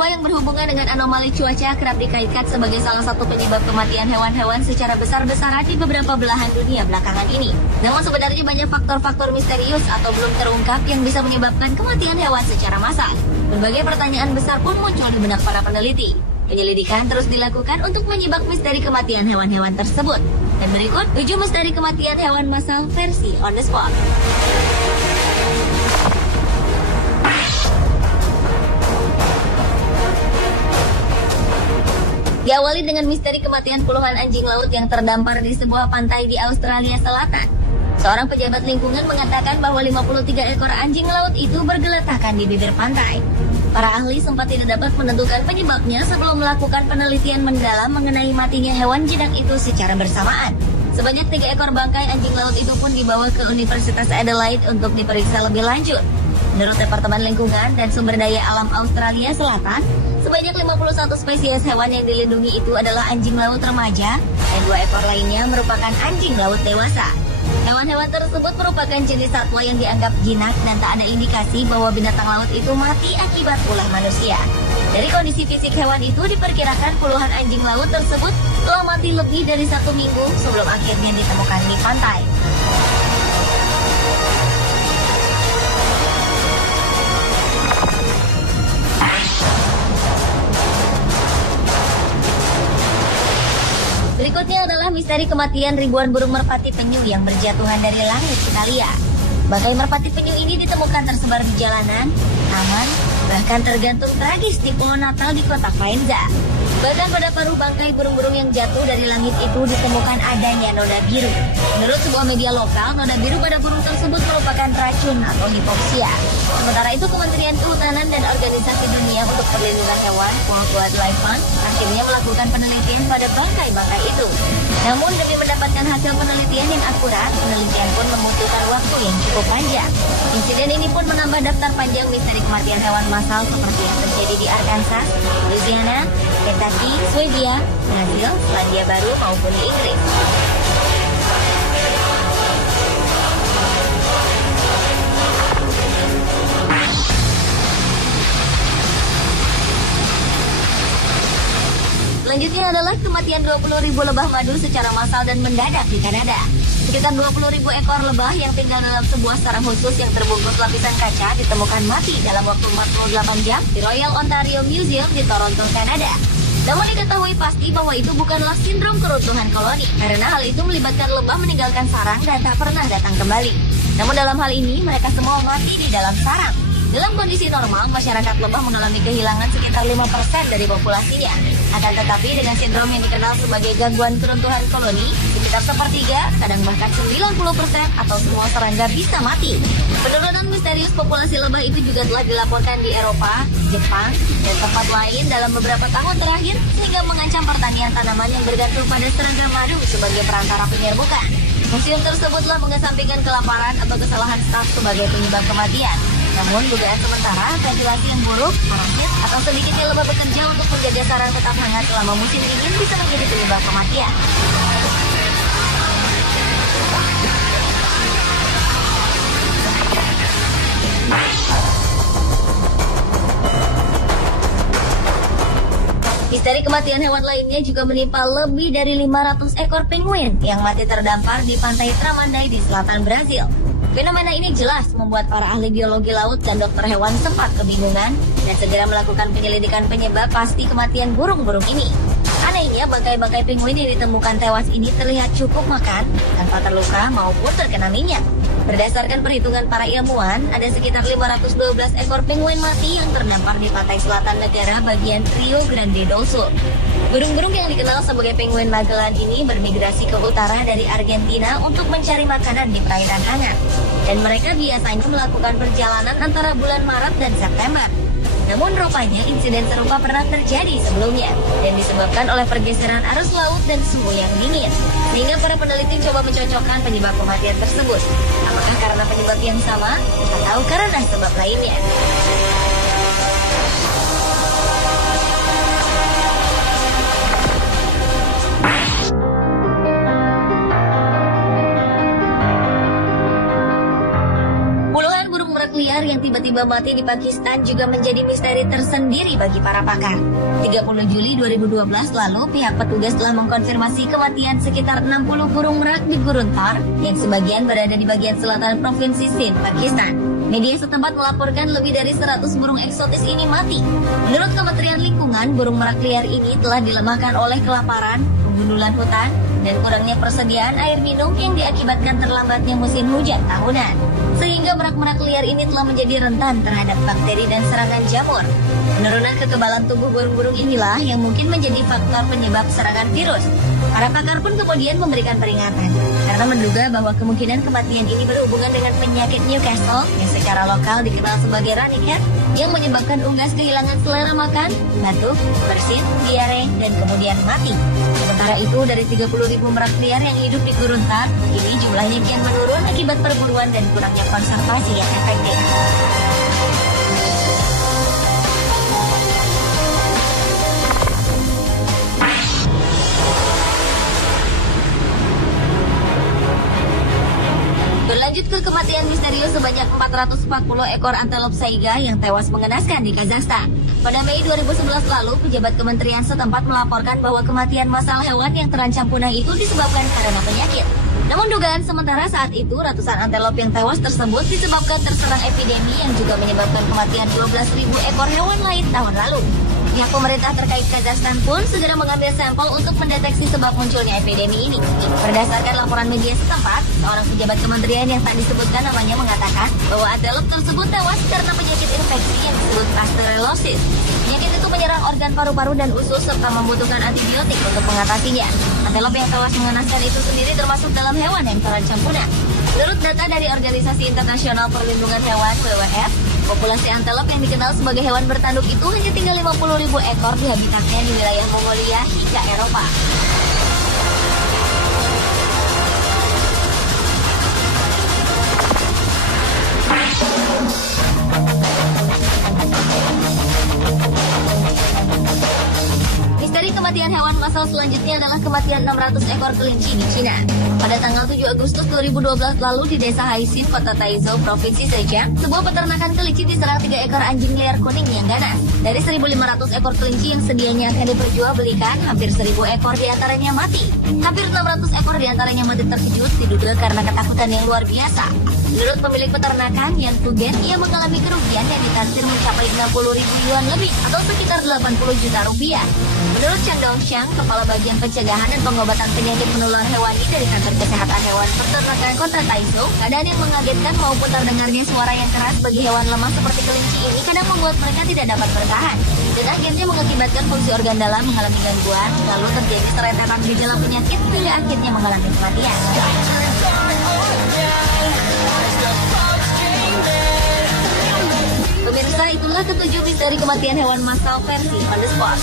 Peristiwa yang berhubungan dengan anomali cuaca kerap dikaitkan sebagai salah satu penyebab kematian hewan-hewan secara besar-besaran di beberapa belahan dunia belakangan ini. Namun sebenarnya banyak faktor-faktor misterius atau belum terungkap yang bisa menyebabkan kematian hewan secara massal. Berbagai pertanyaan besar pun muncul di benak para peneliti. Penyelidikan terus dilakukan untuk menyibak misteri kematian hewan-hewan tersebut. Dan berikut 7 misteri kematian hewan massal versi on the spot. Diawali dengan misteri kematian puluhan anjing laut yang terdampar di sebuah pantai di Australia Selatan. Seorang pejabat lingkungan mengatakan bahwa 53 ekor anjing laut itu bergeletakan di bibir pantai. Para ahli sempat tidak dapat menentukan penyebabnya sebelum melakukan penelitian mendalam mengenai matinya hewan jinak itu secara bersamaan. Sebanyak 3 ekor bangkai anjing laut itu pun dibawa ke Universitas Adelaide untuk diperiksa lebih lanjut. Menurut Departemen Lingkungan dan Sumber Daya Alam Australia Selatan, sebanyak 51 spesies hewan yang dilindungi itu adalah anjing laut remaja dan 2 ekor lainnya merupakan anjing laut dewasa. Hewan-hewan tersebut merupakan jenis satwa yang dianggap jinak dan tak ada indikasi bahwa binatang laut itu mati akibat ulah manusia. Dari kondisi fisik hewan itu diperkirakan puluhan anjing laut tersebut telah mati lebih dari 1 minggu sebelum akhirnya ditemukan di pantai. Berikutnya adalah misteri kematian ribuan burung merpati penyu yang berjatuhan dari langit Italia. Bangkai merpati penyu ini ditemukan tersebar di jalanan, taman, bahkan tergantung tragis di pohon Natal di kota Faenza. Bahkan pada paruh bangkai burung-burung yang jatuh dari langit itu ditemukan adanya noda biru. Menurut sebuah media lokal, noda biru pada burung tersebut merupakan racun atau hipoksia. Sementara itu, Kementerian Kehutanan dan Organisasi Dunia untuk Perlindungan Hewan World Wildlife Fund akhirnya melakukan penelitian pada bangkai-bangkai itu. Namun demi mendapatkan hasil penelitian yang akurat, penelitian pun membutuhkan waktu yang cukup panjang. Insiden ini pun menambah daftar panjang misteri kematian hewan massal seperti yang terjadi di Arkansas, Louisiana, Kentucky, Swedia, Brazil, Selandia Baru maupun di Inggris. Selanjutnya adalah kematian 20.000 lebah madu secara massal dan mendadak di Kanada. Sekitar 20.000 ekor lebah yang tinggal dalam sebuah sarang khusus yang terbungkus lapisan kaca ditemukan mati dalam waktu 48 jam di Royal Ontario Museum di Toronto, Kanada. Namun diketahui pasti bahwa itu bukanlah sindrom keruntuhan koloni, karena hal itu melibatkan lebah meninggalkan sarang dan tak pernah datang kembali. Namun dalam hal ini, mereka semua mati di dalam sarang. Dalam kondisi normal, masyarakat lebah mengalami kehilangan sekitar 5% dari populasinya. Akan tetapi dengan sindrom yang dikenal sebagai gangguan keruntuhan koloni, sekitar sepertiga, kadang bahkan 90% atau semua serangga bisa mati. Penurunan misterius populasi lebah itu juga telah dilaporkan di Eropa, Jepang, dan tempat lain dalam beberapa tahun terakhir, sehingga mengancam pertanian tanaman yang bergantung pada serangga madu sebagai perantara penyerbukan. Museum tersebutlah mengesampingkan kelaparan atau kesalahan staf sebagai penyebab kematian. Namun dugaan sementara ventilasi yang buruk, parasit, atau sedikitnya lebah bekerja untuk menjaga sarang tetap hangat selama musim dingin bisa menjadi penyebab kematian. Misteri kematian hewan lainnya juga menimpa lebih dari 500 ekor penguin yang mati terdampar di pantai Tramandaí di selatan Brazil. Fenomena ini jelas membuat para ahli biologi laut dan dokter hewan sempat kebingungan dan segera melakukan penyelidikan penyebab pasti kematian burung-burung ini. Anehnya, bangkai-bangkai penguin yang ditemukan tewas ini terlihat cukup makan, tanpa terluka maupun terkena minyak. Berdasarkan perhitungan para ilmuwan, ada sekitar 512 ekor penguin mati yang terdampar di pantai selatan negara bagian Rio Grande do Sul. Burung-burung yang dikenal sebagai penguin Magellan ini bermigrasi ke utara dari Argentina untuk mencari makanan di perairan hangat. Dan mereka biasanya melakukan perjalanan antara bulan Maret dan September. Namun rupanya insiden serupa pernah terjadi sebelumnya dan disebabkan oleh pergeseran arus laut dan suhu yang dingin. Sehingga para peneliti coba mencocokkan penyebab kematian tersebut. Apakah karena penyebab yang sama atau karena sebab lainnya? liar yang tiba-tiba mati di Pakistan juga menjadi misteri tersendiri bagi para pakar. 30 Juli 2012 lalu, pihak petugas telah mengkonfirmasi kematian sekitar 60 burung merak di Gurun Thar yang sebagian berada di bagian selatan Provinsi Sindh, Pakistan. Media setempat melaporkan lebih dari 100 burung eksotis ini mati. Menurut Kementerian Lingkungan, burung merak liar ini telah dilemahkan oleh kelaparan, penggundulan hutan, dan kurangnya persediaan air minum yang diakibatkan terlambatnya musim hujan tahunan. Sehingga merak-merak liar ini telah menjadi rentan terhadap bakteri dan serangan jamur. Penurunan kekebalan tubuh burung-burung inilah yang mungkin menjadi faktor penyebab serangan virus. Para pakar pun kemudian memberikan peringatan karena menduga bahwa kemungkinan kematian ini berhubungan dengan penyakit Newcastle yang secara lokal dikenal sebagai running-head yang menyebabkan unggas kehilangan selera makan, batuk, bersin, diare, dan kemudian mati. Sementara itu, dari 30.000 merak liar yang hidup di Gurun Thar, kini jumlahnya kian menurun akibat perburuan dan kurangnya konservasi yang efektif. Berlanjut ke kematian misterius sebanyak 440 ekor antelop saiga yang tewas mengenaskan di Kazakhstan. Pada Mei 2011 lalu, pejabat kementerian setempat melaporkan bahwa kematian massal hewan yang terancam punah itu disebabkan karena penyakit. Namun dugaan sementara saat itu, ratusan antelop yang tewas tersebut disebabkan terserang epidemi yang juga menyebabkan kematian 12.000 ekor hewan lain tahun lalu. Pihak pemerintah terkait Kazakhstan pun segera mengambil sampel untuk mendeteksi sebab munculnya epidemi ini. Berdasarkan laporan media setempat, seorang pejabat kementerian yang tak disebutkan namanya mengatakan bahwa antelop tersebut tewas karena penyakit infeksi yang disebut pasteurellosis. Penyakit itu menyerang organ paru-paru dan usus serta membutuhkan antibiotik untuk mengatasinya. Antelop yang tewas mengenaskan itu sendiri termasuk dalam hewan yang terancam punah. Menurut data dari Organisasi Internasional Perlindungan Hewan (WWF), populasi antelop yang dikenal sebagai hewan bertanduk itu hanya tinggal 50.000 ekor di habitatnya di wilayah Mongolia hingga Eropa. Misteri kematian hewan massal selanjutnya adalah kematian 600 ekor kelinci di Cina. Pada tanggal 7 Agustus 2012 lalu di desa Haixin, kota Taizhou, Provinsi Zhejiang, sebuah peternakan kelinci diserang 3 ekor anjing liar kuning yang ganas. Dari 1.500 ekor kelinci yang sedianya akan diperjualbelikan, hampir 1.000 ekor diantaranya mati. Hampir 600 ekor diantaranya mati terkejut diduga karena ketakutan yang luar biasa. Menurut pemilik peternakan, Yan Fugen, ia mengalami kerugian yang ditaksir mencapai 60.000 yuan lebih atau sekitar 80 juta rupiah. Menurut Chen Dongxiang, Kepala Bagian Pencegahan dan Pengobatan Penyakit Menular Hewani dari Kantor Kesehatan Hewan Peternakan Kota Taizhou, keadaan yang mengagetkan maupun terdengarnya suara yang keras bagi hewan lemah seperti kelinci ini kadang membuat mereka tidak dapat bertahan. Dan akhirnya mengakibatkan fungsi organ dalam mengalami gangguan, lalu terjadi serentetan gejala penyakit hingga akhirnya mengalami kematian. Pemirsa, itulah ketujuh misteri kematian hewan massal versi On The Spot.